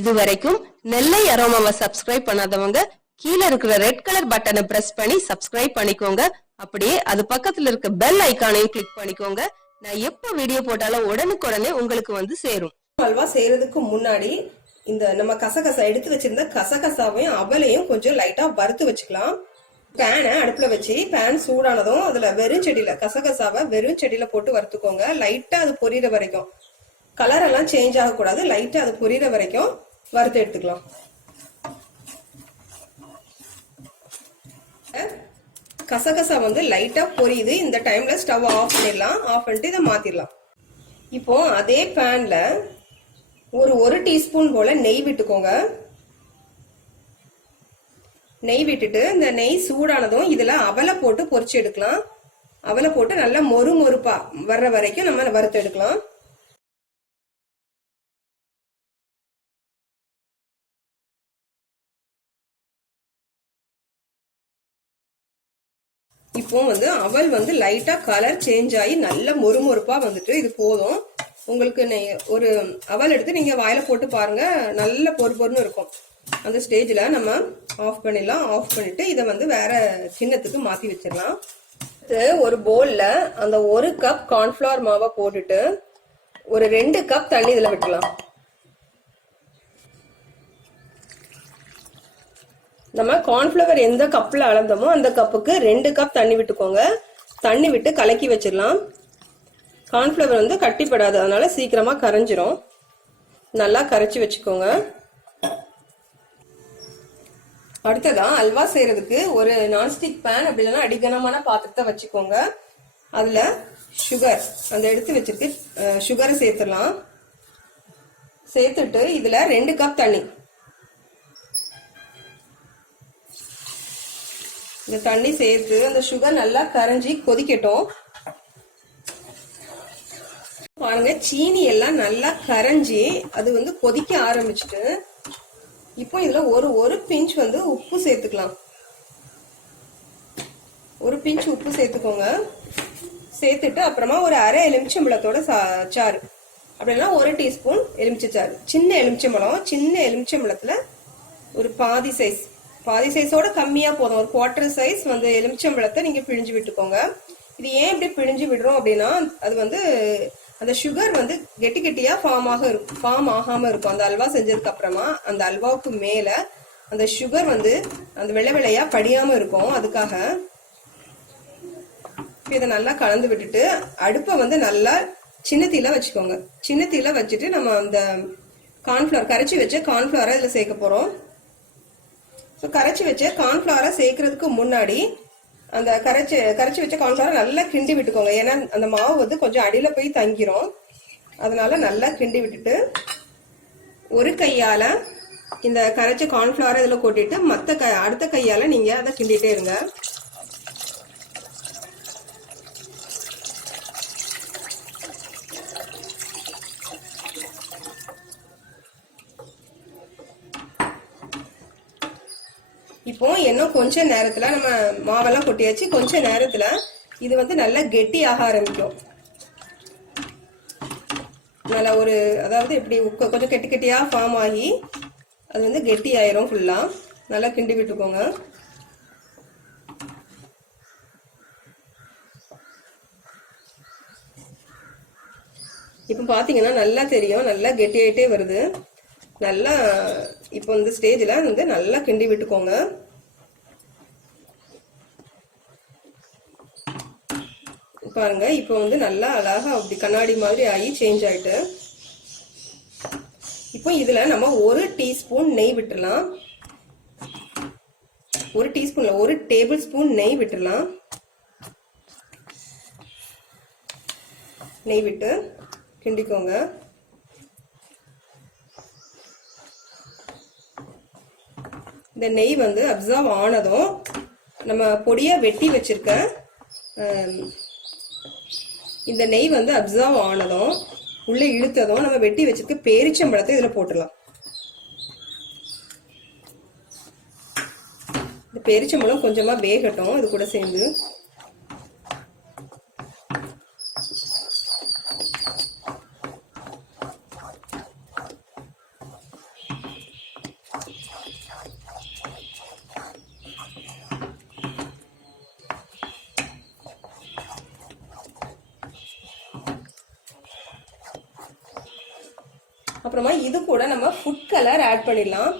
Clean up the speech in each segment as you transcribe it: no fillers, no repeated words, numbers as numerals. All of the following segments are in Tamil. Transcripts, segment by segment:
இது வரைக்கும் நெல்லை அரோமாவை சப்ஸ்கிரைப் பண்ணாதவங்க கீழே இருக்கிற ரெட் கலர் பட்டனை பிரஸ் பண்ணி சப்ஸ்கிரைப் பண்ணிக்கோங்க. அப்படியே அது பக்கத்துல இருக்க பெல் ஐகானையும் கிளிக் பண்ணிக்கோங்க. நான் எப்ப வீடியோ போட்டாலும் உடனுக்குடனே உங்களுக்கு வந்து சேரும். அல்வா செய்யறதுக்கு முன்னாடி இந்த நம்ம கசகசா எடுத்து வச்சிருந்த கசகசாவையும் அவலையும் கொஞ்சம் லைட்டா வறுத்து வச்சுக்கலாம். பேனை அடுப்புல வச்சு பேன் சூடானதும் அதுல வெறும் செடியில கசகசாவை வெறும் செடியில போட்டு வறுத்துக்கோங்க. லைட்டா அது பொரியிற வரைக்கும், கலர் எல்லாம் சேஞ்ச் ஆகக்கூடாது, லைட்டா அது பொரியிற வரைக்கும் வறுத்து எடுத்துக்கலாம். கசகசா வந்து லைட்டா பொரியுது. இந்த டைம்ல ஸ்டவ் ஆஃப் பண்ணிடலாம். ஆஃப் பண்ணிட்டு இதை மாத்திடலாம். இப்போ அதே பேன்ல ஒரு டீஸ்பூன் போல நெய் விட்டுக்கோங்க. நெய் விட்டுட்டு இந்த நெய் சூடானதும் இதுல அவலை போட்டு பொரிச்சு எடுக்கலாம். அவலை போட்டு நல்லா மொறு மொறுப்பா வர்ற வரைக்கும் நம்ம வறுத்து எடுக்கலாம். இப்போ வந்து அவல் வந்து லைட்டா கலர் சேஞ்ச் ஆகி நல்ல மொறுமொறுப்பா வந்துட்டு இது போதும். உங்களுக்கு ஒரு அவல் எடுத்து நீங்க வாயில போட்டு பாருங்க, நல்ல பொறுன்னு இருக்கும். அந்த ஸ்டேஜ்ல நம்ம ஆஃப் பண்ணிடலாம். ஆஃப் பண்ணிட்டு இதை வந்து வேற கிண்ணத்துக்கு மாத்தி வச்சிடலாம். ஒரு போல்ல அந்த 1 கப் கார்ன்ஃபிளவர் மாவை போட்டுட்டு ஒரு 2 கப் தண்ணி இதுல விட்டுலாம். நம்ம கார்ன்ஃபிளவர் எந்த கப்ல அளந்தோமோ அந்த கப்புக்கு 2 கப் தண்ணி விட்டுக்கோங்க. தண்ணி விட்டு கலக்கி வச்சிடலாம். கார்ன்ஃபிளவர் வந்து கட்டிப்படாது, அதனால சீக்கிரமா கரைஞ்சிரும். நல்லா கரைச்சி வச்சுக்கோங்க. அடுத்ததா அல்வா செய்யறதுக்கு ஒரு நான்ஸ்டிக் பேன் அப்படி இல்லைன்னா அடிகனமான பாத்திரத்தை வச்சுக்கோங்க. அதுல சுகர் அந்த எடுத்து வச்சிருக்கு சுகரை சேர்த்துடலாம். சேர்த்துட்டு இதுல 2 கப் தண்ணி, இந்த தண்ணி சேர்த்து அந்த சுகர் நல்லா கரைஞ்சி கொதிக்கட்டும். பாருங்க, சீனி எல்லாம் நல்லா கரைஞ்சி அது வந்து கொதிக்க ஆரம்பிச்சுட்டு இப்போ இதுல ஒரு பிஞ்ச் வந்து உப்பு சேர்த்துக்கலாம். ஒரு பிஞ்ச் உப்பு சேர்த்துக்கோங்க. சேர்த்துட்டு அப்புறமா ஒரு அரை எலுமிச்சம்பழத்தோட சாறு, அப்படின்னா 1 டீஸ்பூன் எலுமிச்சை சாறு. சின்ன எலுமிச்சம்பழத்துல ஒரு பாதி சைஸோட கம்மியா போதும். ஒரு 1/4 சைஸ் வந்து எலுமிச்சம்பழத்தை நீங்க பிழிஞ்சு விட்டுக்கோங்க. இது ஏன் இப்படி பிழிஞ்சு விடுறோம் அப்படின்னா அது வந்து அந்த சுகர் வந்து கெட்டியா ஃபார்ம் ஆகாம இருக்கும். அந்த அல்வா செஞ்சதுக்கு அப்புறமா அந்த அல்வாவுக்கு மேல அந்த சுகர் வந்து அந்த வெள்ளையா படியாம இருக்கும். அதுக்காக இதை நல்லா கலந்து விட்டுட்டு அடுப்பை வந்து நல்லா சின்ன தீல வச்சுக்கோங்க. சின்ன தீல வச்சுட்டு நம்ம அந்த கார்ன்ஃபிளவர் கரைச்சி வச்ச கார்ன்ஃபிளவரை இதுல சேர்க்க போறோம். கரைச்சி வச்ச கார்ன்ஃபிளவரை சேர்க்கறதுக்கு முன்னாடி அந்த கரைச்சி வச்ச கார்ன்ஃபிளவரை நல்லா கிண்டி விட்டுக்கோங்க. ஏன்னா அந்த மாவு வந்து கொஞ்சம் அடியில போய் தங்கிரும். அதனால நல்லா கிண்டி விட்டுட்டு ஒரு கையால இந்த கரைச்ச கார்ன்ஃபிளவரை இதுல கொட்டிட்டு அடுத்த கையால நீங்க அதை கிண்டிட்டே இருங்க. இப்போ இன்னும் கொஞ்ச நேரத்துல நம்ம மாவெல்லாம் கொட்டியாச்சு. கொஞ்ச நேரத்துல இது வந்து நல்லா கெட்டி ஆக ஆரம்பிக்கும். நல்லா அதாவது எப்படி கொஞ்சம் கெட்டியா ஃபார்ம் ஆகி அது வந்து கெட்டி ஆயிரும். ஃபுல்லா நல்லா கிண்டி விட்டுக்கோங்க. இப்ப பாத்தீங்கன்னா நல்லா தெரியும், நல்லா கெட்டி ஆயிட்டே வருது. நல்லா இப்போ இந்த ஸ்டேஜ்ல வந்து நல்லா கிண்டி விட்டுக்கோங்க. பாருங்க, இப்போ வந்து நல்லா அழகா அப்படி கண்ணாடி மாதிரி ஆகி சேஞ்ச் ஆயிட்டு இப்போ இதுல நம்ம 1 டீஸ்பூன் நெய் விட்டுலாம். 1 டீஸ்பூன்ல 1 டேபிள் ஸ்பூன் நெய் விட்டுலாம். நெய் விட்டு கிண்டிக்கோங்க. இந்த நெய் வந்து அப்சர்வ் ஆனதும் நம்ம பொடியா வெட்டி வச்சிருக்க இந்த நெய் வந்து அப்சர்வ் ஆனதும் உள்ள இழுத்ததும் நம்ம வெட்டி வச்சிருக்க பேரிச்சம்பழத்தை இதுல போட்டுடலாம். இந்த பேரிச்சம்பழம் கொஞ்சமா வேகட்டும் இது கூட சேர்ந்து. அப்புறமா இது கூட நம்ம ஃபுட் கலர் ஆட் பண்ணிடலாம்.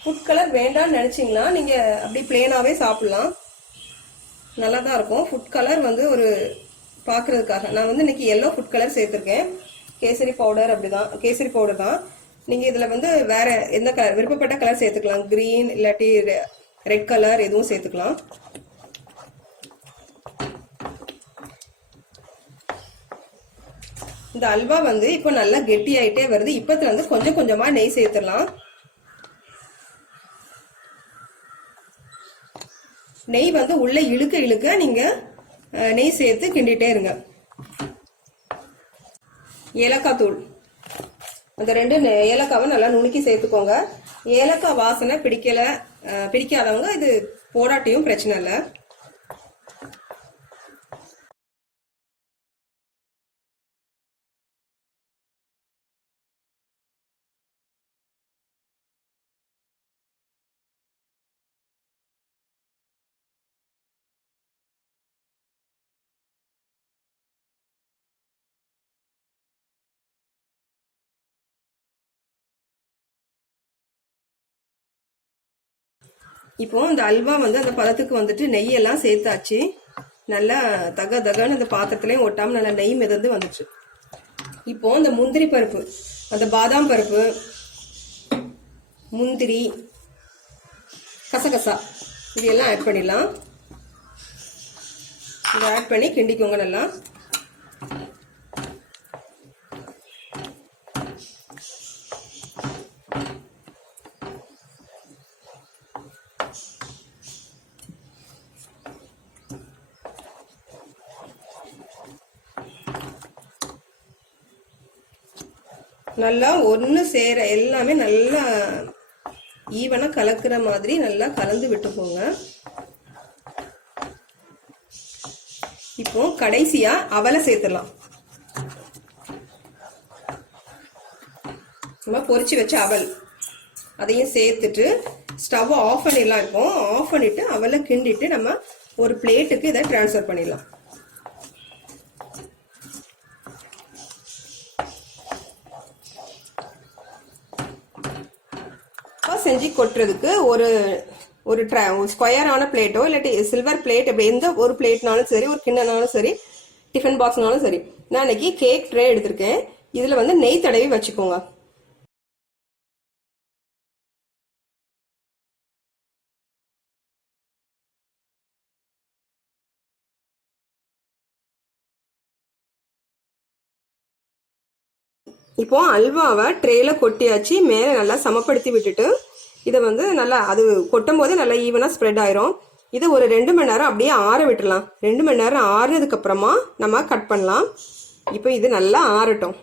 ஃபுட் கலர் வேண்டாம்னு நினைச்சீங்களா நீங்க அப்படி பிளேனாவே சாப்பிடலாம், நல்லா தான் இருக்கும். ஃபுட் கலர் வந்து ஒரு பார்க்கறதுக்காக நான் வந்து இன்னைக்கு எல்லோ ஃபுட் கலர் சேர்த்துருக்கேன். கேசரி பவுடர் அப்படிதான், கேசரி பவுடர் தான். நீங்க இதுல வந்து வேற எந்த கலர் விருப்பப்பட்ட கலர் சேர்த்துக்கலாம், கிரீன் இல்லாட்டி ரெட் கலர் எதுவும் சேர்த்துக்கலாம். இந்த அல்வா வந்து இப்போ நல்லா கெட்டி ஆயிட்டே வருது. இப்பத்துல வந்து கொஞ்சம் கொஞ்சமா நெய் சேர்த்துடலாம். நெய் வந்து உள்ள இழுக்க இழுக்க நீங்க நெய் சேர்த்து கிண்டிட்டே இருங்க. ஏலக்காய் தூள், அந்த 2 ஏலக்காவை நல்லா நுணுக்கி சேர்த்துக்கோங்க. ஏலக்காய் வாசனை பிடிக்காதவங்க இது போடாட்டியும் பிரச்சனை இல்லை. இப்போ இந்த அல்வா வந்து அந்த பதத்துக்கு வந்துட்டு நெய்யெல்லாம் சேர்த்தாச்சு. நல்லா தகன்னு அந்த பாத்திரத்துலயும் ஒட்டாம நல்லா நெய் மிதந்து வந்துச்சு. இப்போ இந்த முந்திரி பருப்பு, அந்த பாதாம் பருப்பு, முந்திரி, கசகசா இதெல்லாம் ஆட் பண்ணிடலாம். இதை ஆட் பண்ணி கிண்டிக்கோங்க நல்லா. நல்லா ஒன்று சேர எல்லாமே நல்லா ஈவனா கலக்கிற மாதிரி நல்லா கலந்து விட்டுக்கோங்க. இப்போ கடைசியா அவலை சேர்த்துடலாம். நம்ம பொரிச்சு வச்ச அவல் அதையும் சேர்த்துட்டு ஸ்டவ் ஆஃப் பண்ணிடலாம். இப்போ ஆஃப் பண்ணிட்டு அவலை கிண்டிட்டு நம்ம ஒரு பிளேட்டுக்கு இதை டிரான்ஸ்ஃபர் பண்ணிடலாம். செஞ்சு கொட்டுறதுக்கு ஒரு ஸ்கொயரான பிளேட்டோ இல்லாட்டி சில்வர் பிளேட், எந்த ஒரு பிளேட்னாலும் சரி, ஒரு கிண்ணனாலும் சரி, டிஃபன் பாக்ஸ்னாலும் சரி. நான் இன்னைக்கு கேக் ட்ரே எடுத்திருக்கேன். இதுல வந்து நெய் தடவி வச்சுக்கோங்க. இப்போ அல்வாவை ட்ரேல கொட்டியாச்சு. மேலே நல்லா சமப்படுத்தி விட்டுட்டு இதை வந்து நல்லா அது கொட்டும் போதே நல்லா ஈவனாக ஸ்ப்ரெட் ஆயிரும். இதை ஒரு 2 மணி நேரம் அப்படியே ஆற விட்டுடலாம். 2 மணி நேரம் ஆறுனதுக்கு அப்புறமா நம்ம கட் பண்ணலாம். இப்போ இது நல்லா ஆறட்டும்.